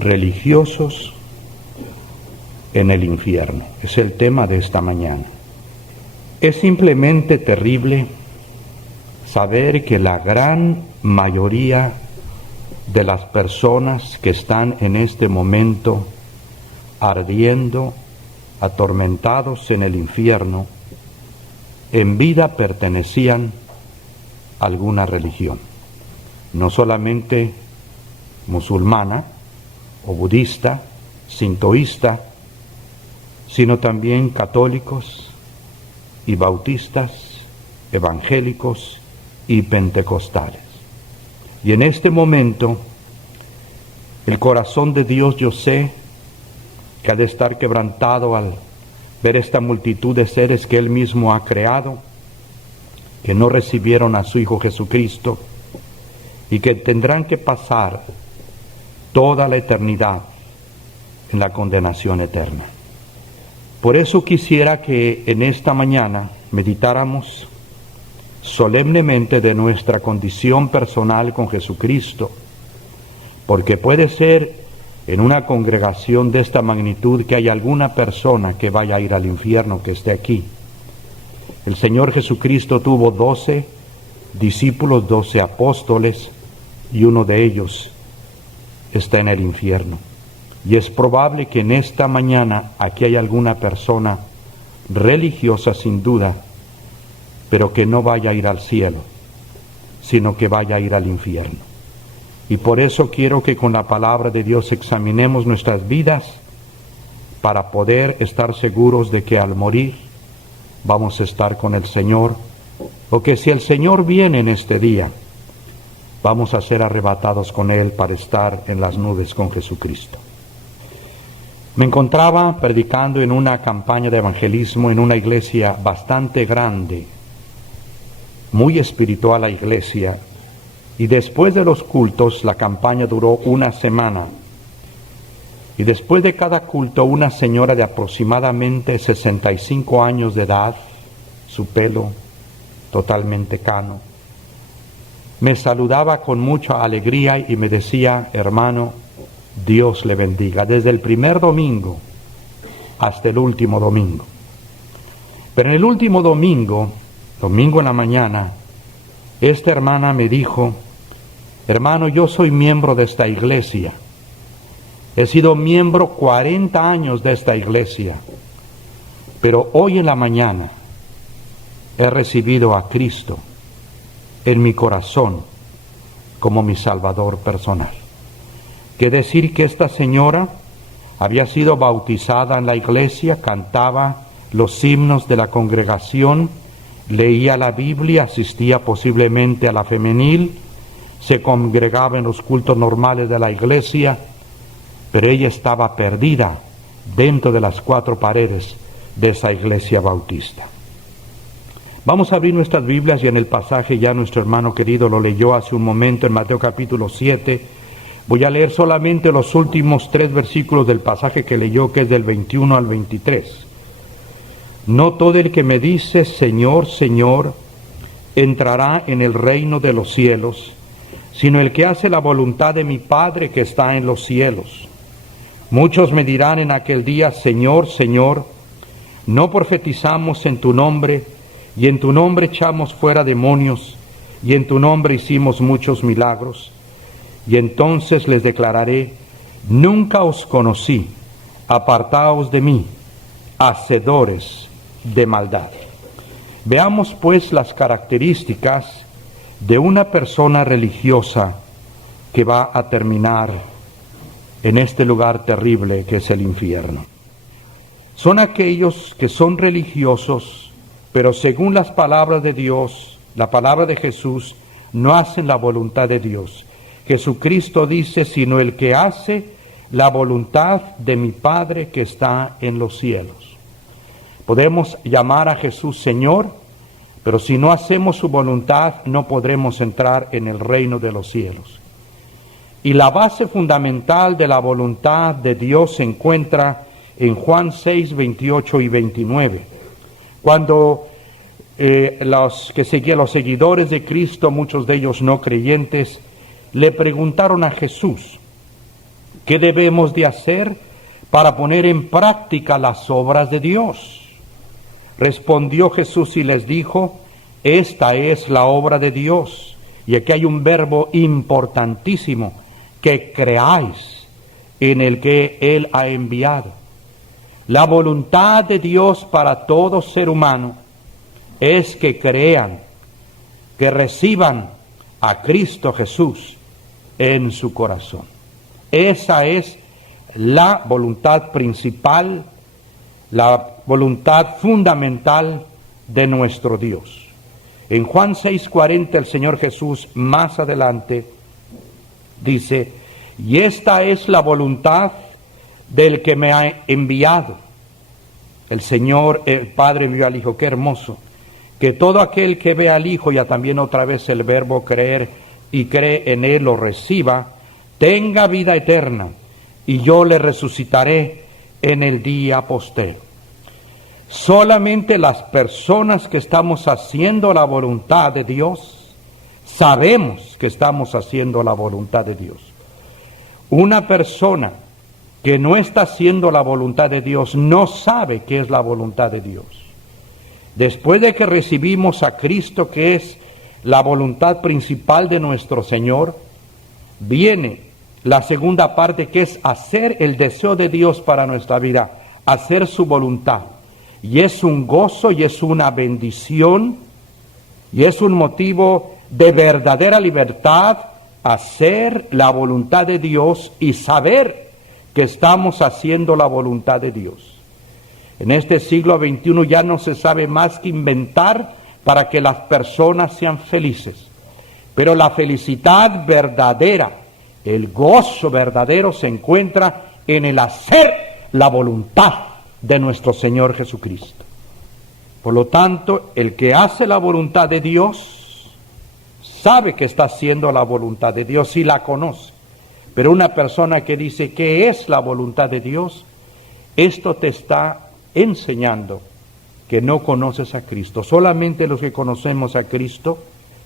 religiosos en el infierno. Es el tema de esta mañana. Es simplemente terrible saber que la gran mayoría de las personas que están en este momento ardiendo, atormentados en el infierno, en vida pertenecían a alguna religión, no solamente musulmana o budista, sintoísta, sino también católicos y bautistas, evangélicos y pentecostales. Y en este momento, el corazón de Dios, yo sé que ha de estar quebrantado al ver esta multitud de seres que Él mismo ha creado, que no recibieron a su Hijo Jesucristo y que tendrán que pasar toda la eternidad en la condenación eterna. Por eso quisiera que en esta mañana meditáramos solemnemente de nuestra condición personal con Jesucristo, porque puede ser en una congregación de esta magnitud que haya alguna persona que vaya a ir al infierno, que esté aquí. El Señor Jesucristo tuvo 12 discípulos, 12 apóstoles, y uno de ellos está en el infierno. Y es probable que en esta mañana aquí haya alguna persona religiosa sin duda, pero que no vaya a ir al cielo, sino que vaya a ir al infierno. Y por eso quiero que con la palabra de Dios examinemos nuestras vidas para poder estar seguros de que al morir vamos a estar con el Señor, o que si el Señor viene en este día, vamos a ser arrebatados con Él para estar en las nubes con Jesucristo. Me encontraba predicando en una campaña de evangelismo en una iglesia bastante grande, muy espiritual la iglesia, y después de los cultos la campaña duró una semana. Y después de cada culto una señora de aproximadamente 65 años de edad, su pelo totalmente cano, me saludaba con mucha alegría y me decía: hermano, Dios le bendiga, desde el primer domingo hasta el último domingo. Pero en el último domingo en la mañana, esta hermana me dijo: hermano, yo soy miembro de esta iglesia, he sido miembro 40 años de esta iglesia, pero hoy en la mañana he recibido a Cristo en mi corazón como mi Salvador personal. Quiere decir que esta señora había sido bautizada en la iglesia, cantaba los himnos de la congregación, leía la Biblia, asistía posiblemente a la femenil, se congregaba en los cultos normales de la iglesia, pero ella estaba perdida dentro de las 4 paredes de esa iglesia bautista. Vamos a abrir nuestras Biblias y en el pasaje ya nuestro hermano querido lo leyó hace un momento en Mateo capítulo 7. Voy a leer solamente los últimos 3 versículos del pasaje que leyó, que es del 21 al 23. No todo el que me dice Señor, Señor, entrará en el reino de los cielos, sino el que hace la voluntad de mi Padre que está en los cielos. Muchos me dirán en aquel día: Señor, Señor, ¿no profetizamos en tu nombre, y en tu nombre echamos fuera demonios, y en tu nombre hicimos muchos milagros? Y entonces les declararé: nunca os conocí, apartaos de mí, hacedores de maldad. Veamos pues las características de una persona religiosa que va a terminar en este lugar terrible que es el infierno. Son aquellos que son religiosos, pero según las palabras de Dios, la palabra de Jesús, no hacen la voluntad de Dios. Jesucristo dice: sino el que hace la voluntad de mi Padre que está en los cielos. Podemos llamar a Jesús Señor, pero si no hacemos su voluntad no podremos entrar en el reino de los cielos. Y la base fundamental de la voluntad de Dios se encuentra en Juan 6, 28 y 29. Cuando los seguidores de Cristo, muchos de ellos no creyentes, le preguntaron a Jesús: ¿Qué debemos de hacer para poner en práctica las obras de Dios? Respondió Jesús y les dijo, esta es la obra de Dios. Y aquí hay un verbo importantísimo, que creáis en el que Él ha enviado. La voluntad de Dios para todo ser humano es que crean, que reciban a Cristo Jesús en su corazón. Esa es la voluntad principal, la voluntad fundamental de nuestro Dios. En Juan 6:40 el Señor Jesús más adelante dice, y esta es la voluntad del que me ha enviado. El Señor, el Padre envió al Hijo, qué hermoso, que todo aquel que ve al Hijo, ya también otra vez el verbo creer, y cree en Él, lo reciba, tenga vida eterna, y yo le resucitaré en el día postero. Solamente las personas que estamos haciendo la voluntad de Dios, sabemos que estamos haciendo la voluntad de Dios. Una persona que no está haciendo la voluntad de Dios no sabe qué es la voluntad de Dios. Después de que recibimos a Cristo, que es la voluntad principal de nuestro Señor, viene la segunda parte, que es hacer el deseo de Dios para nuestra vida, hacer su voluntad. Y es un gozo y es una bendición y es un motivo de verdadera libertad hacer la voluntad de Dios y saber que estamos haciendo la voluntad de Dios. En este siglo XXI ya no se sabe más que inventar para que las personas sean felices. Pero la felicidad verdadera, el gozo verdadero se encuentra en el hacer la voluntad de nuestro Señor Jesucristo. Por lo tanto, el que hace la voluntad de Dios sabe que está haciendo la voluntad de Dios y la conoce. Pero una persona que dice ¿qué es la voluntad de Dios? Esto te está enseñando que no conoces a Cristo. Solamente los que conocemos a Cristo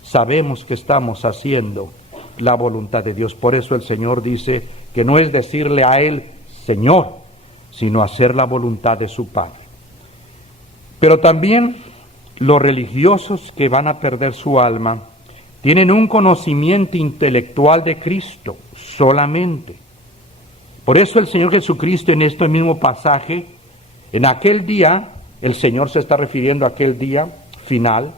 sabemos que estamos haciendo la voluntad de Dios. Por eso el Señor dice que no es decirle a Él Señor, sino hacer la voluntad de su Padre. Pero también los religiosos que van a perder su alma tienen un conocimiento intelectual de Cristo solamente. Por eso el Señor Jesucristo en este mismo pasaje, en aquel día, el Señor se está refiriendo a aquel día final,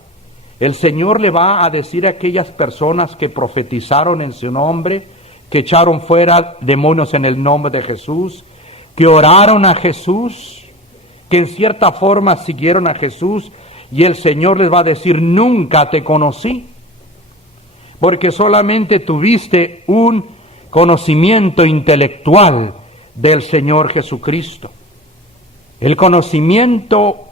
el Señor le va a decir a aquellas personas que profetizaron en su nombre, que echaron fuera demonios en el nombre de Jesús, que oraron a Jesús, que en cierta forma siguieron a Jesús, y el Señor les va a decir, nunca te conocí, porque solamente tuviste un conocimiento intelectual del Señor Jesucristo. El conocimiento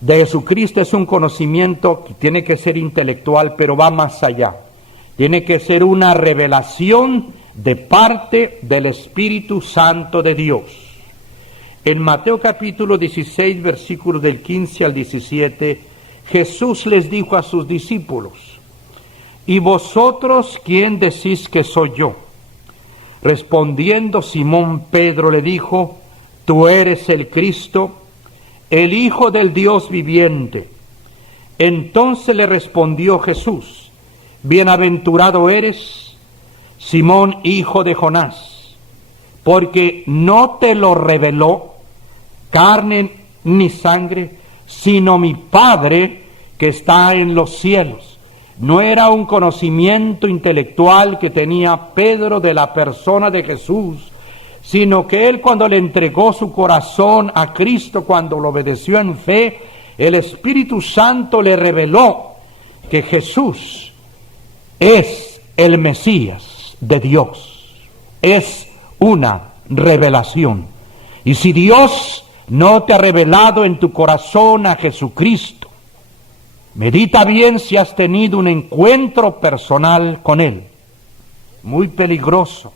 de Jesucristo es un conocimiento que tiene que ser intelectual, pero va más allá. Tiene que ser una revelación de parte del Espíritu Santo de Dios. En Mateo capítulo 16, versículos del 15 al 17, Jesús les dijo a sus discípulos, ¿y vosotros quién decís que soy yo? Respondiendo Simón Pedro le dijo, tú eres el Cristo, el Hijo del Dios viviente. Entonces le respondió Jesús, bienaventurado eres, Simón, hijo de Jonás, porque no te lo reveló carne ni sangre, sino mi Padre que está en los cielos. No era un conocimiento intelectual que tenía Pedro de la persona de Jesús, sino que él cuando le entregó su corazón a Cristo, cuando lo obedeció en fe, el Espíritu Santo le reveló que Jesús es el Mesías de Dios. Es una revelación. Y si Dios no te ha revelado en tu corazón a Jesucristo, medita bien si has tenido un encuentro personal con Él. Muy peligroso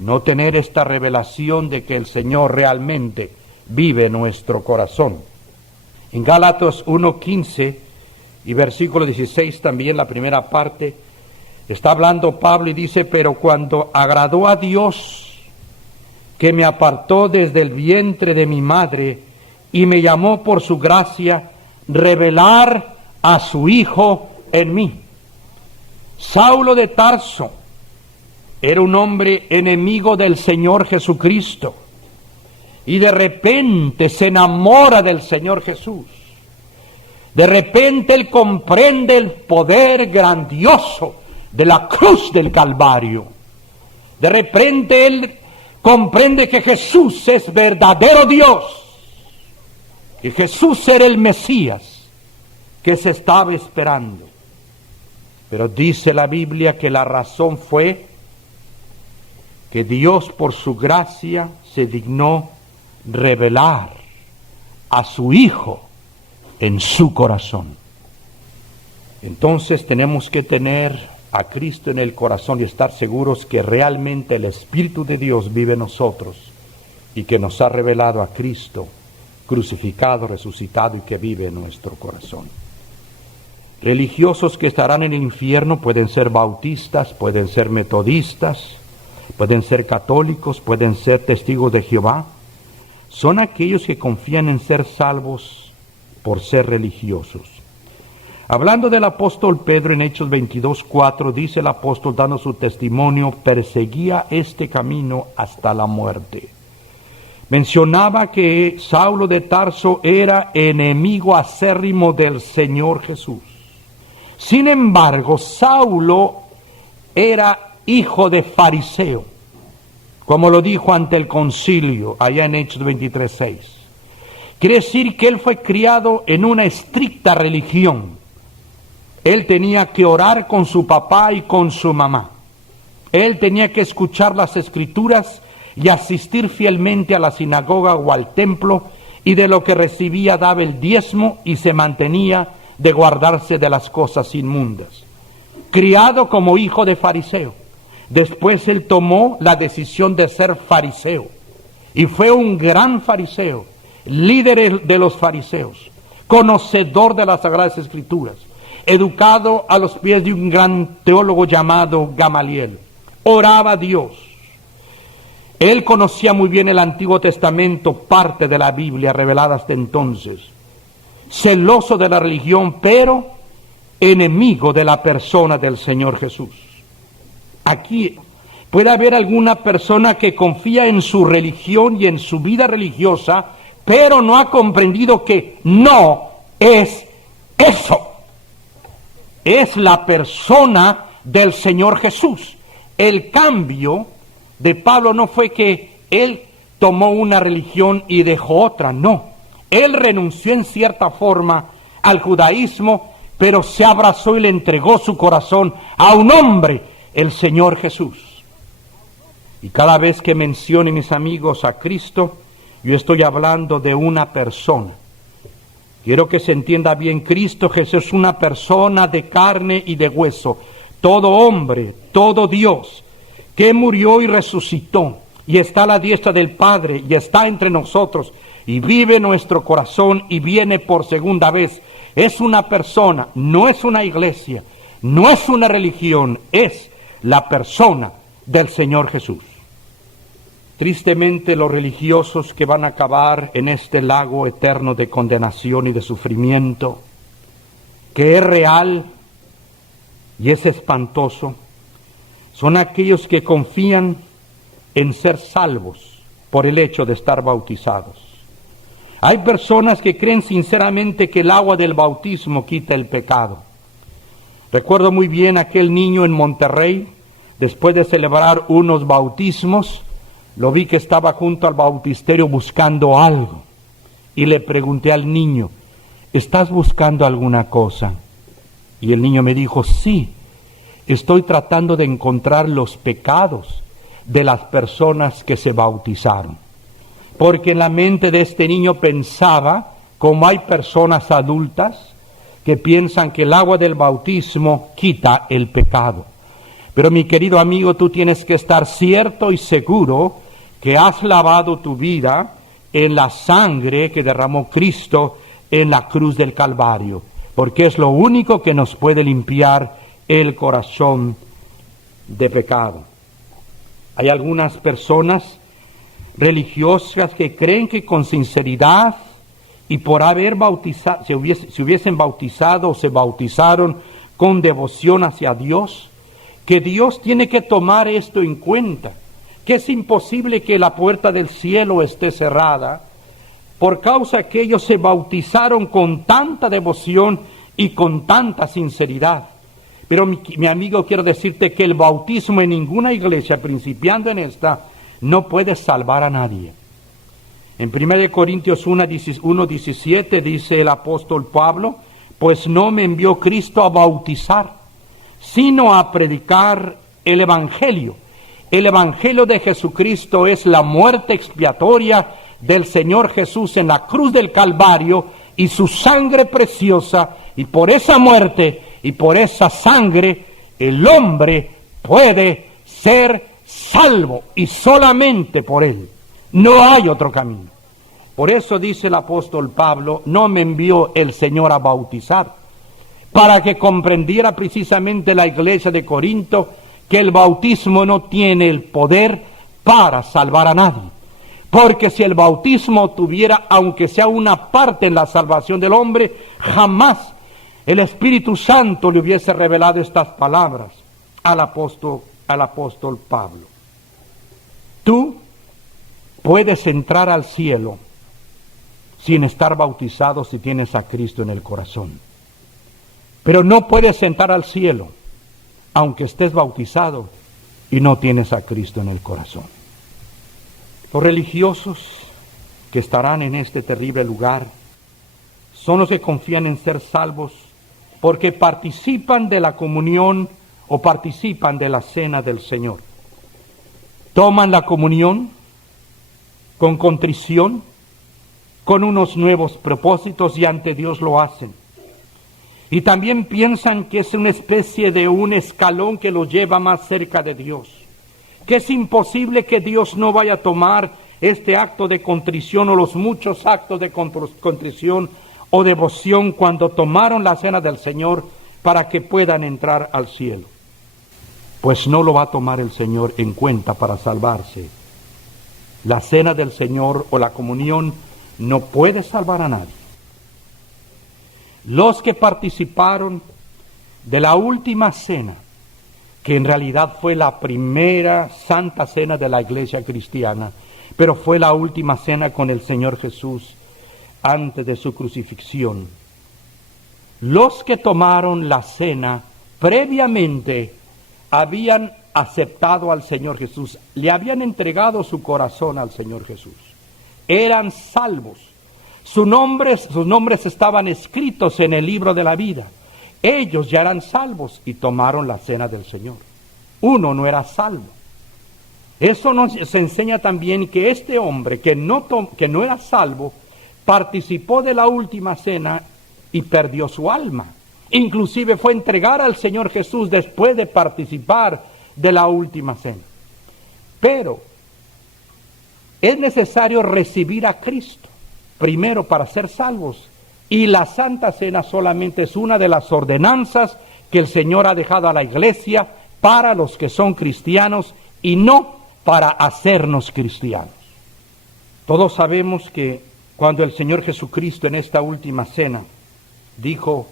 no tener esta revelación de que el Señor realmente vive en nuestro corazón. En Gálatas 1:15 y versículo 16 también, la primera parte, está hablando Pablo y dice, pero cuando agradó a Dios que me apartó desde el vientre de mi madre y me llamó por su gracia, revelar a su Hijo en mí. Saulo de Tarso era un hombre enemigo del Señor Jesucristo y de repente se enamora del Señor Jesús. De repente él comprende el poder grandioso de la cruz del Calvario. De repente él comprende que Jesús es verdadero Dios, que Jesús era el Mesías que se estaba esperando. Pero dice la Biblia que la razón fue que Dios por su gracia se dignó revelar a su Hijo en su corazón. Entonces tenemos que tener a Cristo en el corazón y estar seguros que realmente el Espíritu de Dios vive en nosotros y que nos ha revelado a Cristo crucificado, resucitado y que vive en nuestro corazón. Religiosos que estarán en el infierno pueden ser bautistas, pueden ser metodistas, pueden ser católicos, pueden ser testigos de Jehová. Son aquellos que confían en ser salvos por ser religiosos. Hablando del apóstol Pedro en Hechos 22:4, dice el apóstol dando su testimonio, perseguía este camino hasta la muerte. Mencionaba que Saulo de Tarso era enemigo acérrimo del Señor Jesús. Sin embargo, Saulo era hijo de fariseo, como lo dijo ante el concilio, allá en Hechos 23:6. Quiere decir que él fue criado en una estricta religión. Él tenía que orar con su papá y con su mamá. Él tenía que escuchar las Escrituras y asistir fielmente a la sinagoga o al templo, y de lo que recibía daba el diezmo y se mantenía de guardarse de las cosas inmundas. Criado como hijo de fariseo. Después él tomó la decisión de ser fariseo y fue un gran fariseo, líder de los fariseos, conocedor de las Sagradas Escrituras, educado a los pies de un gran teólogo llamado Gamaliel. Oraba a Dios. Él conocía muy bien el Antiguo Testamento, parte de la Biblia revelada hasta entonces. Celoso de la religión, pero enemigo de la persona del Señor Jesús. Aquí puede haber alguna persona que confía en su religión y en su vida religiosa, pero no ha comprendido que no es eso. Es la persona del Señor Jesús. El cambio de Pablo no fue que él tomó una religión y dejó otra, no. Él renunció en cierta forma al judaísmo, pero se abrazó y le entregó su corazón a un hombre, el Señor Jesús. Y cada vez que mencione, mis amigos, a Cristo, yo estoy hablando de una persona. Quiero que se entienda bien, Cristo Jesús es una persona de carne y de hueso, todo hombre, todo Dios, que murió y resucitó, y está a la diestra del Padre, y está entre nosotros, y vive en nuestro corazón, y viene por segunda vez. Es una persona, no es una iglesia, no es una religión, es la persona del Señor Jesús. Tristemente, los religiosos que van a acabar en este lago eterno de condenación y de sufrimiento, que es real y es espantoso, son aquellos que confían en ser salvos por el hecho de estar bautizados. Hay personas que creen sinceramente que el agua del bautismo quita el pecado. Recuerdo muy bien aquel niño en Monterrey, después de celebrar unos bautismos, lo vi que estaba junto al bautisterio buscando algo. Y le pregunté al niño, ¿estás buscando alguna cosa? Y el niño me dijo, sí, estoy tratando de encontrar los pecados de las personas que se bautizaron. Porque en la mente de este niño pensaba, como hay personas adultas que piensan que el agua del bautismo quita el pecado. Pero mi querido amigo, tú tienes que estar cierto y seguro que has lavado tu vida en la sangre que derramó Cristo en la cruz del Calvario, porque es lo único que nos puede limpiar el corazón de pecado. Hay algunas personas religiosas que creen que con sinceridad y por haber bautizado, se hubiesen bautizado o se bautizaron con devoción hacia Dios, que Dios tiene que tomar esto en cuenta, que es imposible que la puerta del cielo esté cerrada por causa que ellos se bautizaron con tanta devoción y con tanta sinceridad. Pero mi amigo, quiero decirte que el bautismo en ninguna iglesia, principiando en esta, no puede salvar a nadie. En 1 Corintios 1:17 dice el apóstol Pablo, pues no me envió Cristo a bautizar, sino a predicar el Evangelio. El Evangelio de Jesucristo es la muerte expiatoria del Señor Jesús en la cruz del Calvario y su sangre preciosa, y por esa muerte y por esa sangre el hombre puede ser salvo, y solamente por él. No hay otro camino. Por eso dice el apóstol Pablo, no me envió el Señor a bautizar, para que comprendiera precisamente la iglesia de Corinto que el bautismo no tiene el poder para salvar a nadie. Porque si el bautismo tuviera, aunque sea una parte en la salvación del hombre, jamás el Espíritu Santo le hubiese revelado estas palabras al apóstol Pablo. Tú puedes entrar al cielo sin estar bautizado si tienes a Cristo en el corazón. Pero no puedes entrar al cielo aunque estés bautizado y no tienes a Cristo en el corazón. Los religiosos que estarán en este terrible lugar son los que confían en ser salvos porque participan de la comunión o participan de la cena del Señor. Toman la comunión con contrición, con unos nuevos propósitos y ante Dios lo hacen. Y también piensan que es una especie de un escalón que los lleva más cerca de Dios, que es imposible que Dios no vaya a tomar este acto de contrición o los muchos actos de contrición o devoción cuando tomaron la cena del Señor para que puedan entrar al cielo. Pues no lo va a tomar el Señor en cuenta para salvarse. La cena del Señor o la comunión no puede salvar a nadie. Los que participaron de la última cena, que en realidad fue la primera santa cena de la iglesia cristiana, pero fue la última cena con el Señor Jesús antes de su crucifixión. Los que tomaron la cena previamente habían aceptado al Señor Jesús, le habían entregado su corazón al Señor Jesús, eran salvos. Sus nombres estaban escritos en el libro de la vida. Ellos ya eran salvos y tomaron la cena del Señor. Uno no era salvo. Eso nos enseña también que este hombre que no era salvo participó de la última cena y perdió su alma. Inclusive fue a entregar al Señor Jesús después de participar de la última cena. Pero es necesario recibir a Cristo primero para ser salvos, y la Santa Cena solamente es una de las ordenanzas que el Señor ha dejado a la iglesia para los que son cristianos y no para hacernos cristianos. Todos sabemos que cuando el Señor Jesucristo en esta última cena dijo,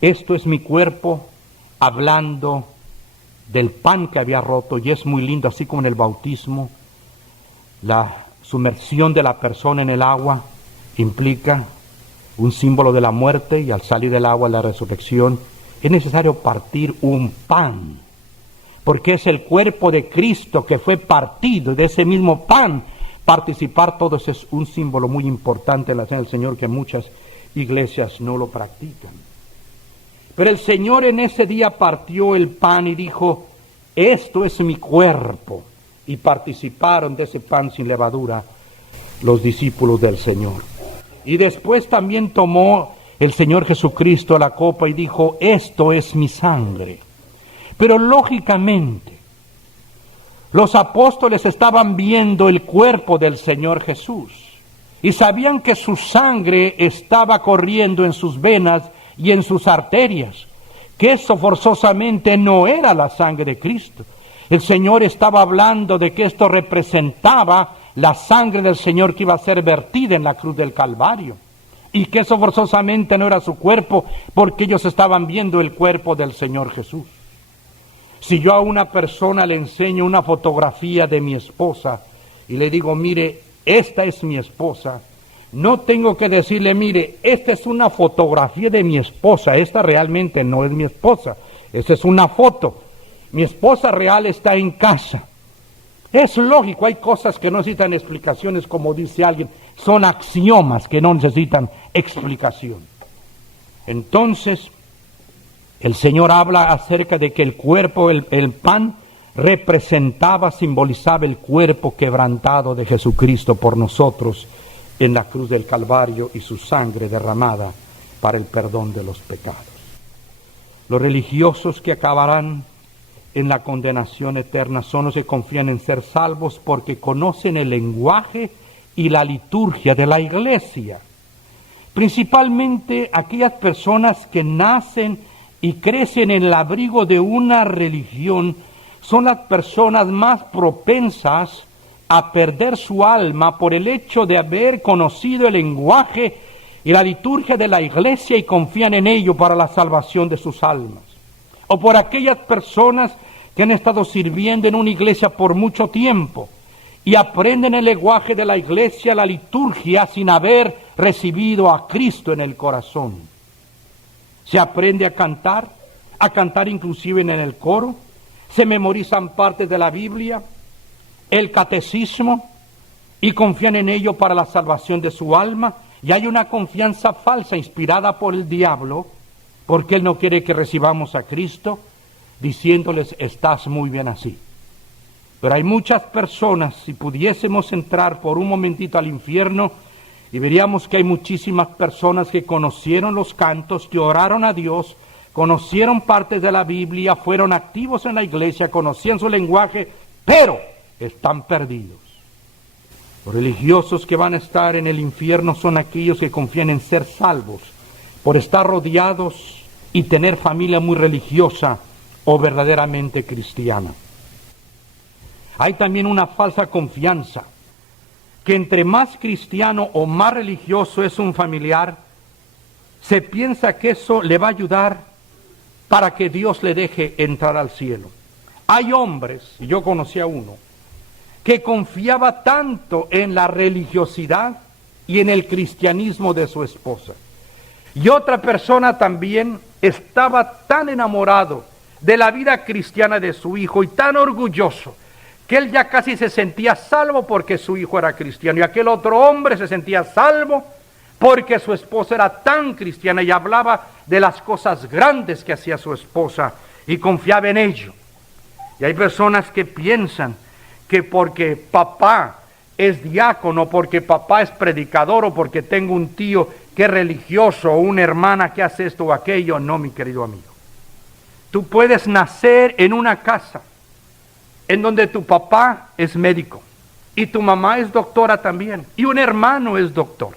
esto es mi cuerpo, hablando del pan que había roto, y es muy lindo, así como en el bautismo, la sumersión de la persona en el agua implica un símbolo de la muerte, y al salir del agua la resurrección. Es necesario partir un pan, porque es el cuerpo de Cristo que fue partido, y de ese mismo pan participar todos es un símbolo muy importante en la cena del Señor que muchas iglesias no lo practican. Pero el Señor en ese día partió el pan y dijo, esto es mi cuerpo. Y participaron de ese pan sin levadura los discípulos del Señor. Y después también tomó el Señor Jesucristo la copa y dijo, esto es mi sangre. Pero lógicamente, los apóstoles estaban viendo el cuerpo del Señor Jesús y sabían que su sangre estaba corriendo en sus venas y en sus arterias, que eso forzosamente no era la sangre de Cristo. El Señor estaba hablando de que esto representaba la sangre del Señor que iba a ser vertida en la cruz del Calvario. Y que eso forzosamente no era su cuerpo, porque ellos estaban viendo el cuerpo del Señor Jesús. Si yo a una persona le enseño una fotografía de mi esposa y le digo, mire, esta es mi esposa, no tengo que decirle, mire, esta es una fotografía de mi esposa, esta realmente no es mi esposa, esta es una foto. Mi esposa real está en casa. Es lógico, hay cosas que no necesitan explicaciones, como dice alguien, son axiomas que no necesitan explicación. Entonces, el Señor habla acerca de que el cuerpo, el pan, representaba, simbolizaba el cuerpo quebrantado de Jesucristo por nosotros en la cruz del Calvario y su sangre derramada para el perdón de los pecados. Los religiosos que acabarán en la condenación eterna son los que confían en ser salvos porque conocen el lenguaje y la liturgia de la iglesia. Principalmente aquellas personas que nacen y crecen en el abrigo de una religión son las personas más propensas a perder su alma por el hecho de haber conocido el lenguaje y la liturgia de la iglesia y confían en ello para la salvación de sus almas. O por aquellas personas que han estado sirviendo en una iglesia por mucho tiempo y aprenden el lenguaje de la iglesia, la liturgia, sin haber recibido a Cristo en el corazón. Se aprende a cantar inclusive en el coro, se memorizan partes de la Biblia, el catecismo, y confían en ello para la salvación de su alma, y hay una confianza falsa inspirada por el diablo, porque él no quiere que recibamos a Cristo, diciéndoles, estás muy bien así. Pero hay muchas personas, si pudiésemos entrar por un momentito al infierno, y veríamos que hay muchísimas personas que conocieron los cantos, que oraron a Dios, conocieron partes de la Biblia, fueron activos en la iglesia, conocían su lenguaje, pero están perdidos. Los religiosos que van a estar en el infierno son aquellos que confían en ser salvos, por estar rodeados y tener familia muy religiosa o verdaderamente cristiana. Hay también una falsa confianza, que entre más cristiano o más religioso es un familiar, se piensa que eso le va a ayudar para que Dios le deje entrar al cielo. Hay hombres, y yo conocí a uno, que confiaba tanto en la religiosidad y en el cristianismo de su esposa. Y otra persona también estaba tan enamorado de la vida cristiana de su hijo y tan orgulloso que él ya casi se sentía salvo porque su hijo era cristiano, y aquel otro hombre se sentía salvo porque su esposa era tan cristiana y hablaba de las cosas grandes que hacía su esposa y confiaba en ello. Y hay personas que piensan que porque papá es diácono, porque papá es predicador, o porque tengo un tío que es religioso, o una hermana que hace esto o aquello. No, mi querido amigo. Tú puedes nacer en una casa en donde tu papá es médico y tu mamá es doctora también y un hermano es doctor.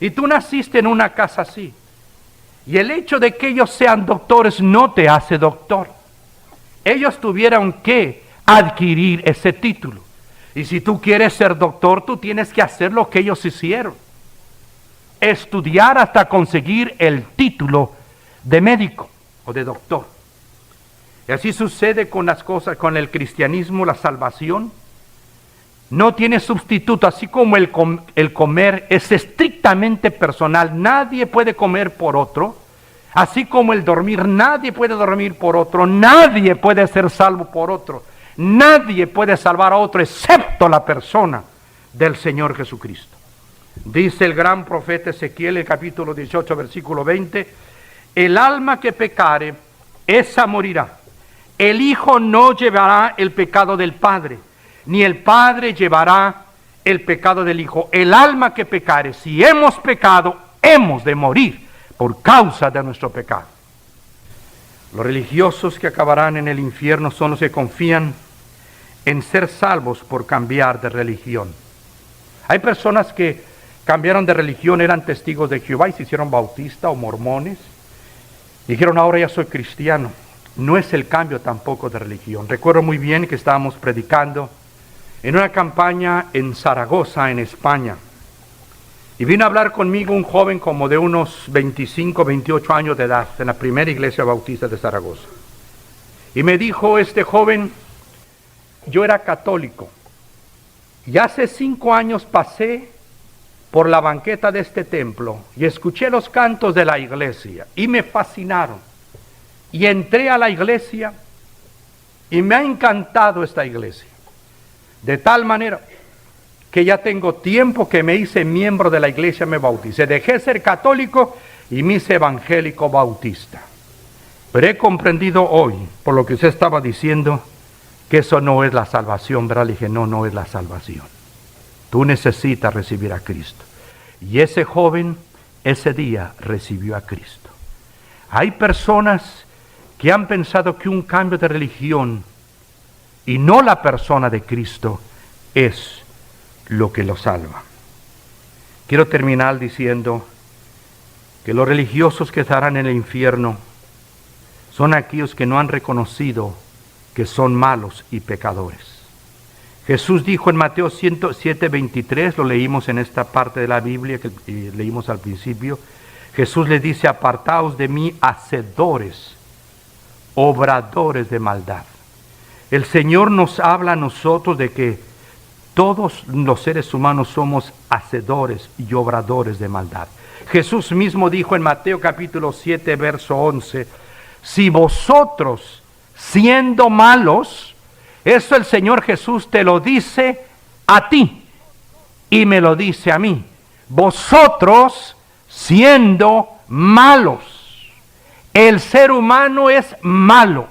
Y tú naciste en una casa así. Y el hecho de que ellos sean doctores no te hace doctor. Ellos tuvieron que adquirir ese título. Y si tú quieres ser doctor, tú tienes que hacer lo que ellos hicieron. Estudiar hasta conseguir el título de médico o de doctor. Y así sucede con las cosas, con el cristianismo, la salvación. No tiene sustituto, así como el comer es estrictamente personal. Nadie puede comer por otro. Así como el dormir, nadie puede dormir por otro. Nadie puede ser salvo por otro. Nadie puede salvar a otro excepto la persona del Señor Jesucristo. Dice el gran profeta Ezequiel, el capítulo 18, versículo 20, el alma que pecare, esa morirá. El Hijo no llevará el pecado del Padre, ni el Padre llevará el pecado del Hijo. El alma que pecare, si hemos pecado, hemos de morir por causa de nuestro pecado. Los religiosos que acabarán en el infierno son los que confían en ser salvos por cambiar de religión. Hay personas que cambiaron de religión, eran testigos de Jehová y se hicieron bautistas o mormones. Dijeron, ahora ya soy cristiano. no es el cambio tampoco de religión. Recuerdo muy bien que estábamos predicando en una campaña en Zaragoza, en España. Y vino a hablar conmigo un joven como de unos 25, 28 años de edad, en la primera iglesia bautista de Zaragoza. Y me dijo este joven, yo era católico, y hace 5 años pasé por la banqueta de este templo y escuché los cantos de la iglesia y me fascinaron. Y entré a la iglesia y me ha encantado esta iglesia. De tal manera que ya tengo tiempo que me hice miembro de la iglesia, me bauticé. Dejé ser católico y me hice evangélico bautista. Pero he comprendido hoy, por lo que usted estaba diciendo, que eso no es la salvación, ¿verdad? Le dije, no es la salvación. Tú necesitas recibir a Cristo. Y ese joven, ese día, recibió a Cristo. Hay personas que han pensado que un cambio de religión y no la persona de Cristo es lo que lo salva. Quiero terminar diciendo que los religiosos que estarán en el infierno son aquellos que no han reconocido que son malos y pecadores. Jesús dijo en Mateo 7:23, lo leímos en esta parte de la Biblia que leímos al principio, Jesús le dice, apartaos de mí, hacedores, obradores de maldad. El Señor nos habla a nosotros de que todos los seres humanos somos hacedores y obradores de maldad. Jesús mismo dijo en Mateo capítulo 7, verso 11, si vosotros siendo malos, eso el Señor Jesús te lo dice a ti y me lo dice a mí, vosotros siendo malos, el ser humano es malo,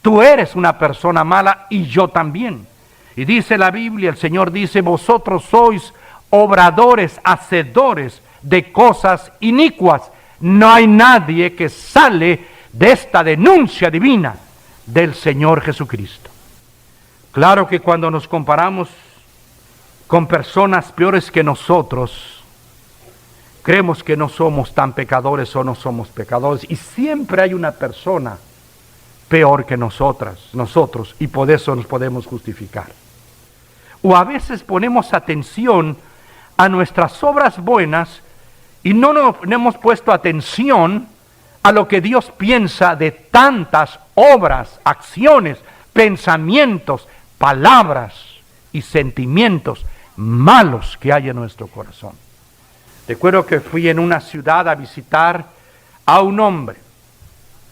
tú eres una persona mala y yo también. Y dice la Biblia, el Señor dice, vosotros sois obradores, hacedores de cosas inicuas. No hay nadie que sale de esta denuncia divina del Señor Jesucristo. Claro que cuando nos comparamos con personas peores que nosotros, creemos que no somos tan pecadores o no somos pecadores. Y siempre hay una persona peor que nosotros, y por eso nos podemos justificar. O a veces ponemos atención a nuestras obras buenas y no hemos puesto atención a lo que Dios piensa de tantas obras, acciones, pensamientos, palabras y sentimientos malos que hay en nuestro corazón. Recuerdo que fui en una ciudad a visitar a un hombre,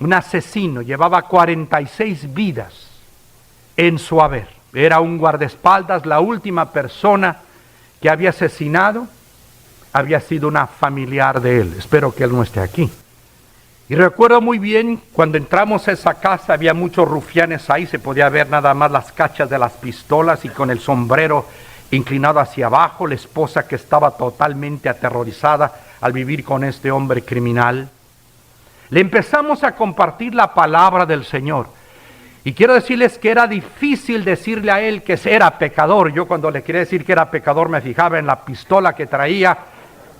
un asesino, llevaba 46 vidas en su haber. Era un guardaespaldas, la última persona que había asesinado había sido una familiar de él. Espero que él no esté aquí. Y recuerdo muy bien, cuando entramos a esa casa había muchos rufianes ahí, se podía ver nada más las cachas de las pistolas y con el sombrero inclinado hacia abajo, la esposa que estaba totalmente aterrorizada al vivir con este hombre criminal. Le empezamos a compartir la palabra del Señor. Y quiero decirles que era difícil decirle a él que era pecador. Yo cuando le quería decir que era pecador me fijaba en la pistola que traía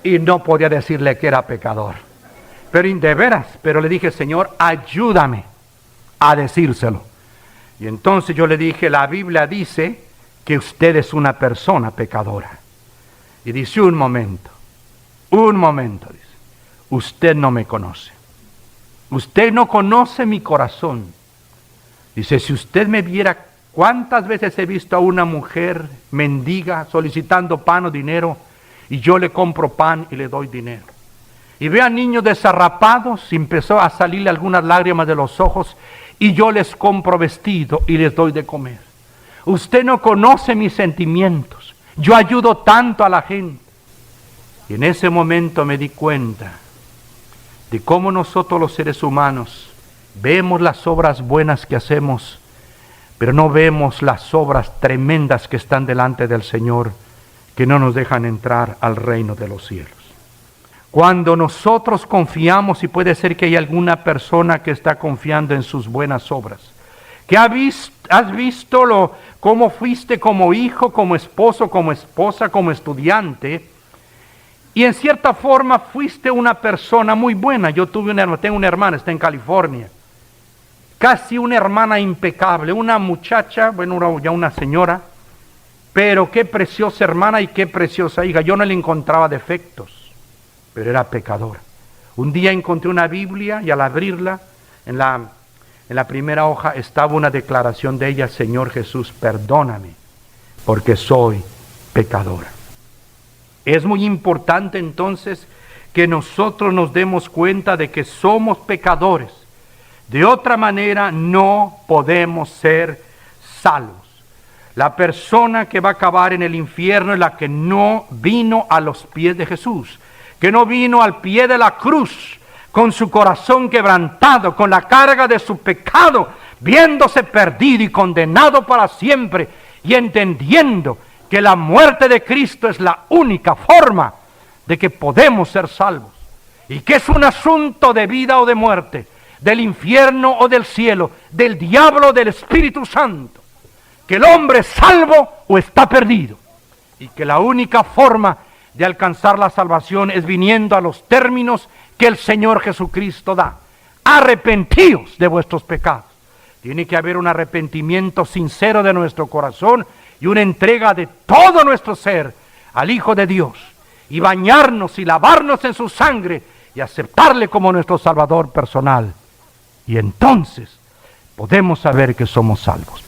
y no podía decirle que era pecador. Pero de veras, pero le dije, Señor, ayúdame a decírselo. Y entonces yo le dije, la Biblia dice que usted es una persona pecadora. Y dice, un momento, dice, usted no me conoce. Usted no conoce mi corazón. Dice, si usted me viera cuántas veces he visto a una mujer mendiga solicitando pan o dinero y yo le compro pan y le doy dinero. Y ve a niños desarrapados y empezó a salirle algunas lágrimas de los ojos y yo les compro vestido y les doy de comer. Usted no conoce mis sentimientos. Yo ayudo tanto a la gente. Y en ese momento me di cuenta de cómo nosotros los seres humanos vemos las obras buenas que hacemos, pero no vemos las obras tremendas que están delante del Señor, que no nos dejan entrar al reino de los cielos. Cuando nosotros confiamos, y puede ser que hay alguna persona que está confiando en sus buenas obras, que has visto cómo fuiste como hijo, como esposo, como esposa, como estudiante, y en cierta forma fuiste una persona muy buena. Yo tengo una hermana, está en California, casi una hermana impecable, una muchacha, bueno, ya una señora, pero qué preciosa hermana y qué preciosa hija. Yo no le encontraba defectos, pero era pecadora. Un día encontré una Biblia y al abrirla, en la primera hoja estaba una declaración de ella: Señor Jesús, perdóname, porque soy pecadora. Es muy importante entonces que nosotros nos demos cuenta de que somos pecadores. De otra manera no podemos ser salvos. La persona que va a acabar en el infierno es la que no vino a los pies de Jesús, que no vino al pie de la cruz, con su corazón quebrantado, con la carga de su pecado, viéndose perdido y condenado para siempre, y entendiendo que la muerte de Cristo es la única forma de que podemos ser salvos, y que es un asunto de vida o de muerte, del infierno o del cielo, del diablo o del Espíritu Santo, que el hombre es salvo o está perdido, y que la única forma de alcanzar la salvación es viniendo a los términos que el Señor Jesucristo da. Arrepentíos de vuestros pecados. Tiene que haber un arrepentimiento sincero de nuestro corazón y una entrega de todo nuestro ser al Hijo de Dios, y bañarnos y lavarnos en su sangre y aceptarle como nuestro Salvador personal. Y entonces podemos saber que somos salvos.